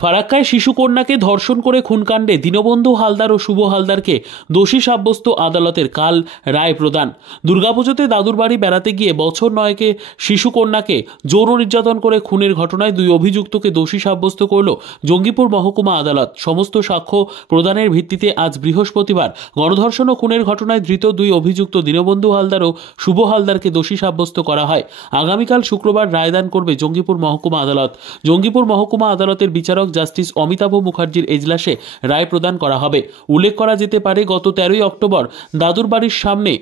ফারাক্কায় শিশুকন্যাকে ধর্ষণ করে খুনকাণ্ডে দীনবন্ধু হালদার ও শুভ হালদারকে দোষী সাব্যস্ত আদালতের কাল রায় প্রদান। দুর্গাপুজোতে দাদুর বাড়ি বেড়াতে গিয়ে বছর 9 শিশুকন্যাকে যৌন নির্যাতন করে খুনের ঘটনায় 2 অভিযুক্তকে দোষী সাব্যস্ত করল জঙ্গিপুর মহকুমা আদালত। সমস্ত সাক্ষ্য প্রদানের ভিত্তিতে আজ বৃহস্পতিবার গণধর্ষণ ও খুনের ঘটনায় ধৃত 2 অভিযুক্ত দীনবন্ধু হালদার ও শুভ হালদারকে দোষী সাব্যস্ত করা হয়। আগামীকাল শুক্রবার রায়দান করবে জঙ্গিপুর মহকুমা আদালত। জঙ্গিপুর মহকুমা আদালতের বিচারক জাস্টিস অমিতাভ মুখার্জির এজলাসে রায় প্রদান করা হবে। উল্লেখ করা যেতে পারে, গত 13 অক্টোবর দাদুর বাড়ির সামনে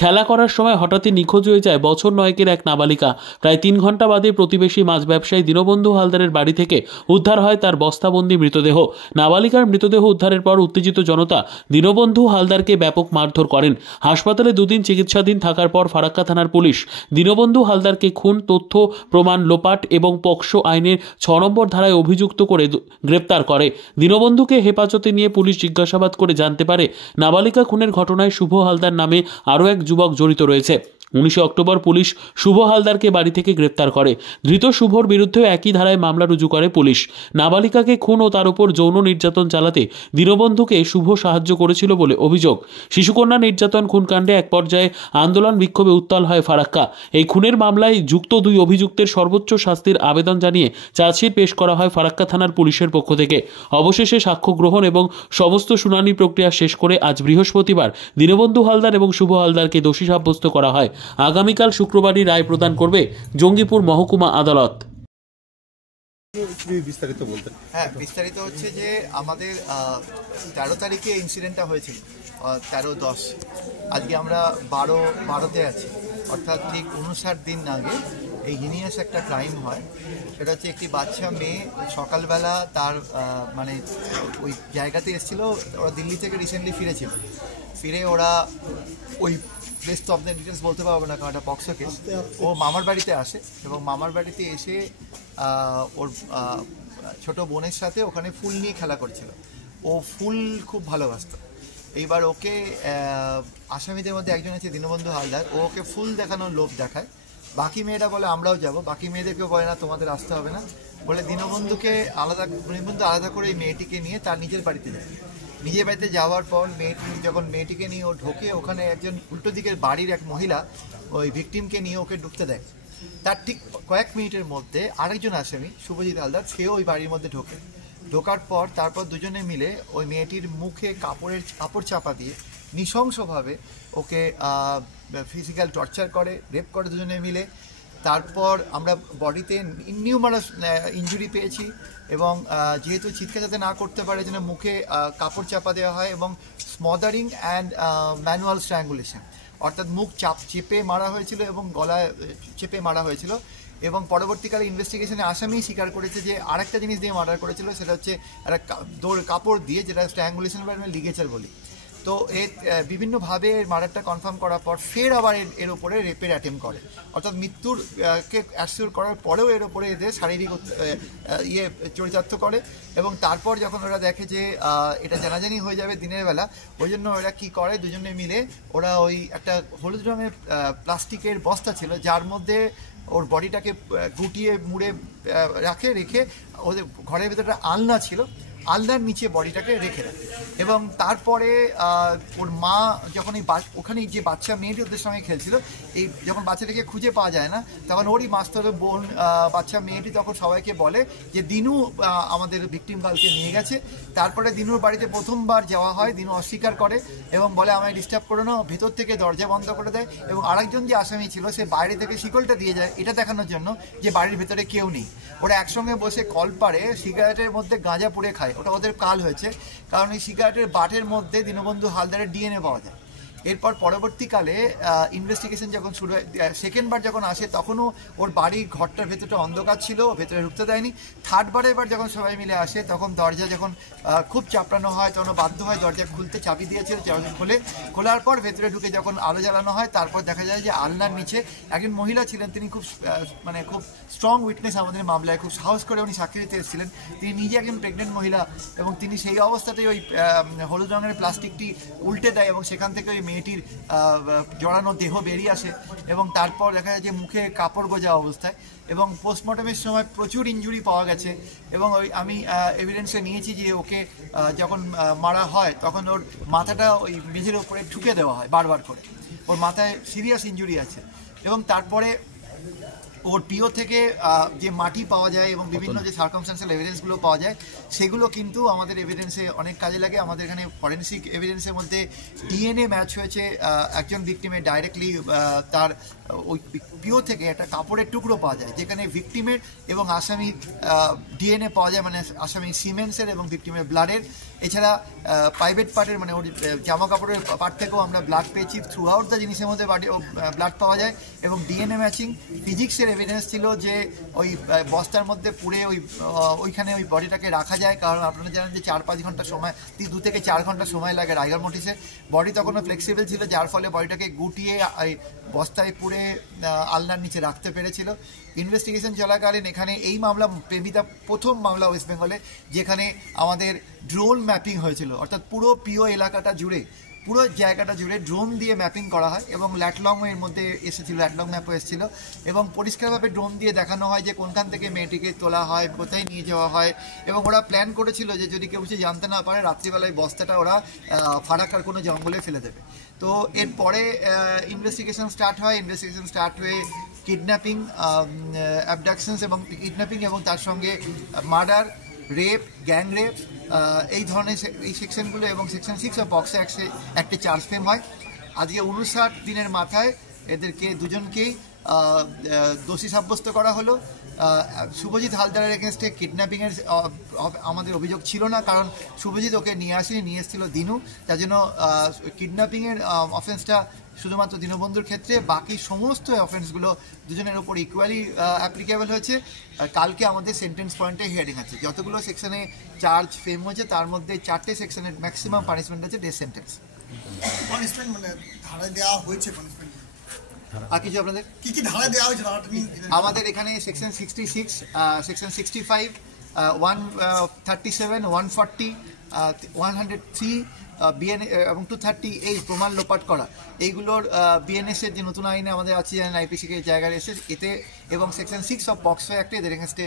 খেলা করার সময় হঠাৎই নিখোঁজ হয়ে যায় বছর 9 এক নাবালিকা। প্রায় 3 ঘন্টা বাদে প্রতিবেশী মাছ ব্যবসায়ী দীনবন্ধু হালদারের বাড়ি থেকে উদ্ধার হয় তার বস্তাবন্দি মৃতদেহ। নাবালিকার মৃতদেহ উদ্ধারের পর উত্তেজিত জনতা দীনবন্ধু হালদারকে ব্যাপক মারধর করেন। হাসপাতালে 2 দিন চিকিৎসাধীন থাকার পর ফারাক্কা থানার পুলিশ দীনবন্ধু হালদারকে খুন, তথ্য প্রমাণ লোপাট এবং পক্সো আইনের 6 নম্বর ধারায় অভিযুক্ত করে গ্রেপ্তার করে। দীনবন্ধুকে হেফাজতে নিয়ে পুলিশ জিজ্ঞাসাবাদ করে জানতে পারে নাবালিকা খুনের ঘটনায় শুভ হালদার নামে আরও এক যুবক জড়িত রয়েছে। 19 অক্টোবর পুলিশ শুভ হালদারকে বাড়ি থেকে গ্রেপ্তার করে। ধৃত শুভর বিরুদ্ধেও একই ধারায় মামলা রুজু করে পুলিশ। নাবালিকাকে খুন ও তার উপর যৌন নির্যাতন চালাতে দীনবন্ধুকে শুভ সাহায্য করেছিল বলে অভিযোগ। শিশুকন্যা নির্যাতন খুনকাণ্ডে এক পর্যায়ে আন্দোলন বিক্ষোভে উত্তাল হয় ফারাক্কা। এই খুনের মামলায় যুক্ত 2 অভিযুক্তের সর্বোচ্চ শাস্তির আবেদন জানিয়ে চার্জশিট পেশ করা হয় ফারাক্কা থানার পুলিশের পক্ষ থেকে। অবশেষে সাক্ষ্য গ্রহণ এবং সমস্ত শুনানি প্রক্রিয়া শেষ করে আজ বৃহস্পতিবার দীনবন্ধু হালদার এবং শুভ হালদারকে দোষী সাব্যস্ত করা হয়। আগামীকাল শুক্রবারই রায় প্রদান করবে জঙ্গিপুর মহকুমা আদালত। বিস্তারিত বলতে বিস্তারিত হচ্ছে যে আমাদের 13 তারিখে ইনসিডেন্টটা হয়েছিল, 13-10। আজকে আমরা 12-12-তে আছি, অর্থাৎ ঠিক 59 দিন আগে এই হিনিয়াস একটা ক্রাইম হয়। সেটা হচ্ছে একটি বাচ্চা মেয়ে সকালবেলা তার মানে ওই জায়গাতে এসেছিল। ওরা দিল্লি থেকে রিসেন্টলি ফিরে ওরা ওই প্লেস তো আপনার ডিটেলস বলতে পারবো না কারণ এটা পক্সো কেস। ও মামার বাড়িতে আসে এবং মামার বাড়িতে এসে ওর ছোট বোনের সাথে ওখানে ফুল নিয়ে খেলা করছিল। ও ফুল খুব ভালোবাসত। এইবার ওকে আসামিদের মধ্যে একজন আছে দীনবন্ধু হালদার, ও ওকে ফুল দেখানোর লোভ দেখায়। বাকি মেয়েরা বলে আমরাও যাব, বাকি মেয়েদেরকেও বলে না তোমাদের আসতে হবে না, বলে দীনবন্ধু আলাদা করে এই মেয়েটিকে নিয়ে তার নিজের বাড়িতে যায়। নিজের বাড়িতে যাওয়ার পর মেয়েটিকে নিয়ে ও ঢোকে, ওখানে একজন উল্টো দিকের বাড়ির এক মহিলা ওই ভিকটিমকে নিয়ে ওকে ঢুকতে দেয়। তার ঠিক কয়েক মিনিটের মধ্যে আরেকজন আসামি শুভজিৎ হালদার সেও ওই বাড়ির মধ্যে ঢোকার পর তারপর দুজনে মিলে ওই মেয়েটির মুখে কাপড় চাপা দিয়ে নৃশংসভাবে ওকে ফিজিক্যাল টর্চার করে, রেপ করে দুজনে মিলে। তারপর আমরা বডিতে নিউমারাস ইনজুরি পেয়েছি এবং যেহেতু চিৎকার যাতে না করতে পারে জন্য মুখে কাপড় চাপা দেওয়া হয় এবং স্মদারিং অ্যান্ড ম্যানুয়াল স্ট্র্যাঙ্গুলেশন, অর্থাৎ মুখ চেপে মারা হয়েছিল এবং গলায় চেপে মারা হয়েছিল। এবং পরবর্তীকালে ইনভেস্টিগেশনে আসামি স্বীকার করেছে যে আরেকটা জিনিস দিয়ে মার্ডার করেছিল, সেটা হচ্ছে একটা কাপড় দিয়ে, যেটা স্ট্র্যাঙ্গুলেশন বা লিগেচার বলি। তো এর বিভিন্নভাবে মার্ডারটা কনফার্ম করার পর ফের আবার এর উপরে রেপের অ্যাটেম্প করে, অর্থাৎ মৃত্যুর কে অ্যাসিওর করার পরেও এর উপরে এদের শারীরিক চরিতার্থ করে। এবং তারপর যখন ওরা দেখে যে এটা জানাজানি হয়ে যাবে দিনের বেলা, ওই জন্য ওরা কী করে, দুজনে মিলে ওরা ওই একটা হলুদ রঙের প্লাস্টিকের বস্তা ছিল যার মধ্যে ওর বডিটাকে গুটিয়ে মুড়ে রেখে ওদের ঘরের ভেতরে আলনা ছিল, আলনার নিচে বডিটাকে রেখে দেয়। এবং তারপরে ওর মা যখন ওখানে যে বাচ্চা মেয়েটি ওদের সঙ্গে খেলছিল, এই যখন বাচ্চাটাকে খুঁজে পাওয়া যায় না, তখন ওরই মাস্টারের বোন বাচ্চা মেয়েটি তখন সবাইকে বলে যে দিনু আমাদের ভিকটিম গার্লকে নিয়ে গেছে। তারপরে দিনুর বাড়িতে প্রথমবার যাওয়া হয়, দিনু অস্বীকার করে এবং বলে আমায় ডিস্টার্ব করো না, ভেতর থেকে দরজা বন্ধ করে দেয়। এবং আরেকজন যে আসামি ছিল সে বাইরে থেকে শিকলটা দিয়ে যায় এটা দেখানোর জন্য যে বাড়ির ভেতরে কেউ নেই। ওরা একসঙ্গে বসে কলপারে সিগারেটের মধ্যে গাঁজা পুড়ে খায়। ওটা ওদের কাল হয়েছে, কারণ এই সিগারেটের বাটের মধ্যে দীনবন্ধু হালদারের ডিএনএ পাওয়া যায়। এরপর পরবর্তীকালে ইনভেস্টিগেশন যখন শুরু হয়, সেকেন্ডবার যখন আসে তখনও ওর বাড়ির ঘরটার ভেতরটা অন্ধকার ছিল, ভেতরে ঢুকতে দেয়নি। থার্ডবারের বার যখন সবাই মিলে আসে তখন দরজা যখন খুব চাপড়ানো হয় তখন বাধ্য হয় দরজা খুলতে, চাবি দিয়েছিল, চাবি খোলার পর ভেতরে ঢুকে যখন আলো জ্বালানো হয় তারপর দেখা যায় যে আলনার নিচে একজন মহিলা ছিলেন। তিনি খুব খুব স্ট্রং উইটনেস আমাদের মামলায়, খুব সাহস করে উনি সাক্ষী দিতে এসেছিলেন। তিনি নিজে একজন প্রেগনেন্ট মহিলা এবং তিনি সেই অবস্থাতেই ওই হলুদ রঙের প্লাস্টিকটি উল্টে দেয় এবং সেখান থেকে ওই মেয়েটির জড়ানো দেহ বেরিয়ে আসে এবং তারপর দেখা যায় যে মুখে কাপড় গোজা অবস্থায়, এবং পোস্টমর্টমের সময় প্রচুর ইনজুরি পাওয়া গেছে। এবং ওই আমি এভিডেন্সে নিয়েছি যে ওকে যখন মারা হয় তখন ওর মাথাটা ওই মেঝের উপরে ঠুকে দেওয়া হয় বারবার করে, ওর মাথায় সিরিয়াস ইনজুরি আছে। এবং তারপরে ওর পিও থেকে যে মাটি পাওয়া যায় এবং বিভিন্ন যে সার্কামস্ট্যান্সিয়াল এভিডেন্সগুলো পাওয়া যায় সেগুলো কিন্তু আমাদের এভিডেন্সে অনেক কাজে লাগে। আমাদের এখানে ফরেন্সিক এভিডেন্সের মধ্যে ডিএনএ ম্যাচ হয়েছে একজন ভিকটিমের ডাইরেক্টলি, তার ওই পিও থেকে একটা কাপড়ের টুকরো পাওয়া যায় যেখানে ভিকটিমের এবং আসামির ডিএনএ পাওয়া যায়, মানে আসামির সিমেন্সের এবং ভিকটিমের ব্লাডের। এছাড়া প্রাইভেট পার্টের মানে ওর জামা কাপড়ের পার্ট থেকেও আমরা ব্লাড পেয়েছি। থ্রু আউট দ্য জিনিসের মধ্যে ব্লাড পাওয়া যায় এবং ডিএনএ ম্যাচিং। ফিজিক্সের এভিডেন্স ছিল যে ওই বস্তার মধ্যে পুড়ে ওইখানে ওই বডিটাকে রাখা যায়, কারণ আপনারা জানেন যে 4-5 ঘন্টা সময়, 2 থেকে 4 ঘন্টা সময় লাগে রাইগার মোটিসে। বডি তখনও ফ্লেক্সিবল ছিল, যার ফলে বডিটাকে গুটিয়ে বস্তায় পুড়ে আলনার নিচে রাখতে পেরেছিল। ইনভেস্টিগেশন চলাকালীন এখানে এই মামলা প্রেমিতা প্রথম মামলা ওয়েস্ট বেঙ্গলে যেখানে আমাদের ড্রোন ম্যাপিং হয়েছিল, অর্থাৎ পুরো পিও এলাকাটা জুড়ে, পুরো জায়গাটা জুড়ে ড্রোন দিয়ে ম্যাপিং করা হয় এবং ল্যাটলং এর মধ্যে এসেছিল, ল্যাটলং ম্যাপও এসেছিল এবং পরিষ্কারভাবে ড্রোন দিয়ে দেখানো হয় যে কোনখান থেকে মেয়েটিকে তোলা হয়, কোথায় নিয়ে যাওয়া হয়। এবং ওরা প্ল্যান করেছিল যে যদি কেউ কিছু জানতে না পারে রাত্রিবেলায় বস্তাটা ওরা ফারাক্কার কোনো জঙ্গলে ফেলে দেবে। তো এরপরে ইনভেস্টিগেশন স্টার্ট হয়। ইনভেস্টিগেশন স্টার্ট হয়ে কিডন্যাপিং, অ্যাবডাকশনস এবং কিডন্যাপিং এবং তার সঙ্গে মার্ডার, রেপ, গ্যাং রেপ, এই ধরনের এই সেকশনগুলো এবং সেকশন 6 অফ পক্সো একটি চার্জ ফ্রেম হয়। আজকে 59 দিনের মাথায় এদেরকে দুজনকেই দোষী সাব্যস্ত করা হলো। শুভজিৎ হালদারের এগেনস্টে কিডন্যাপিংয়ের আমাদের অভিযোগ ছিল না, কারণ শুভজিৎ ওকে নিয়ে আসেনি, নিয়ে এসেছিল দিনু। তার জন্য কিডন্যাপিংয়ের অফেন্সটা শুধুমাত্র দীনবন্ধুর ক্ষেত্রে, বাকি সমস্ত অফেন্সগুলো দুজনের ওপর ইকুয়ালি অ্যাপ্লিকেবল হয়েছে। কালকে আমাদের সেন্টেন্স পয়েন্টে হিয়ারিং আছে। যতগুলো সেকশনে চার্জ ফ্রেম হয়েছে তার মধ্যে 4টে সেকশনের ম্যাক্সিমাম পানিশমেন্ট আছে ডেথ সেন্টেন্স। পানিশমেন্ট মানে ধারা দেওয়া হয়েছে পানিশমেন্ট আর কিছু আপনাদের কি কি ধারা দেওয়া হয়েছে আমাদের এখানে সেকশন 66, সেকশন 65, 137, 140, 103 বিএনএ এবং 230 এই প্রমাণ লোপাট করা, এইগুলোর বিএনএসের যে নতুন আইনে আমাদের আছে আইপিসিকে জায়গায় এসে এতে, এবং সেকশন 6 অফ পক্সো অ্যাক্টে এদের এগেনস্টে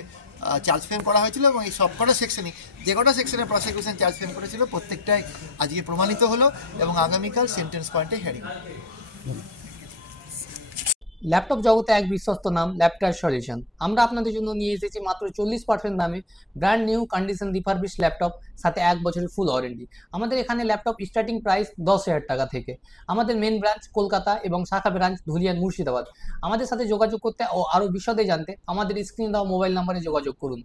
চার্জ ফ্রেম করা হয়েছিল। এবং এই সবকটা সেকশনই, যে কটা সেকশনে প্রসিকিউশন চার্জ ফ্রেম করেছিল প্রত্যেকটাই আজকে প্রমাণিত হলো এবং আগামীকাল সেন্টেন্স পয়েন্টে হিয়ারিং। ল্যাপটপ জগতে এক বিশ্বস্ত নাম ল্যাপটপ সলিউশন। আমরা আপনাদের জন্য নিয়ে এসেছি মাত্র 40% দামে brand new condition refurbish laptop, সাথে 1 বছরের ফুল ওয়ারেন্টি। আমাদের এখানে ল্যাপটপ স্টার্টিং প্রাইস 10,000 টাকা থেকে। আমাদের মেন ব্রাঞ্চ কলকাতা এবং শাখা ব্রাঞ্চ ধুলিয়ান, মুর্শিদাবাদ। আমাদের সাথে যোগাযোগ করতে ও আরও বিশদে জানতে আমাদের স্ক্রিনে দেওয়া মোবাইল নাম্বারে যোগাযোগ করুন।